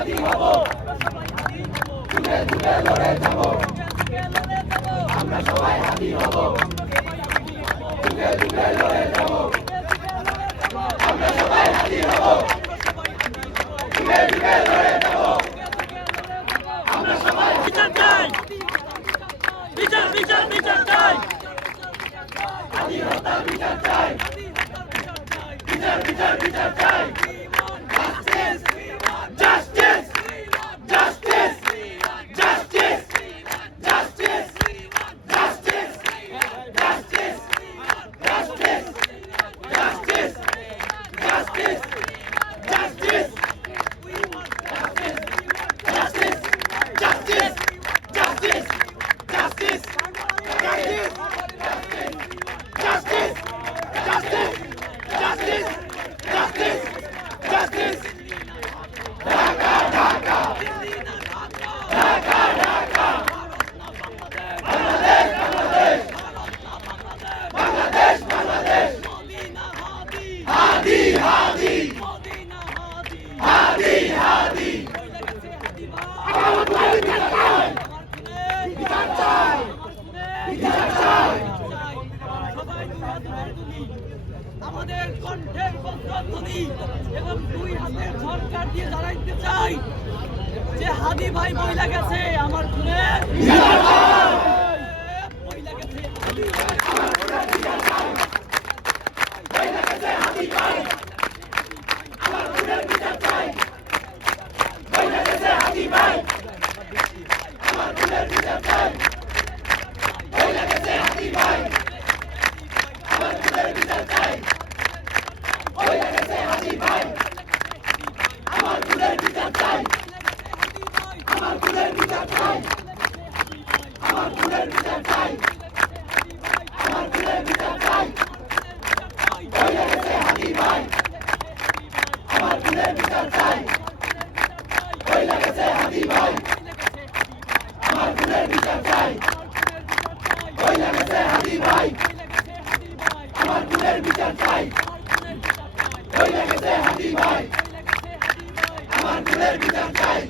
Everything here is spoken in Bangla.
স্বাধীন হব যুগে যুগে লড়ে যাব আমরা সবাই স্বাধীন হব যুগে যুগে লড়ে যাব আমরা সবাই স্বাধীন হব যুগে যুগে লড়ে যাব আমরা সবাই বিচার চাই বিচার বিচার বিচার চাই স্বাধীনতা বিচার চাই বিচার বিচার বিচার আমাদের কণ্ঠের বস্ত্রধ্বনি এবং দুই হাতের সরকার দিয়ে জানাইতে চাই যে হাদি ভাই মহিলা গেছে আমার খুলে মহিলা গেছে হাদি ভাই। হাদি ভাই আমার ফুলের বিচার চাই হইলা গেছে হাদি ভাই আমার ফুলের বিচার চাই হইলা গেছে হাদি ভাই আমার ফুলের বিচার চাই আমার ফুলের বিচার চাই আমার ফুলের বিচার চাই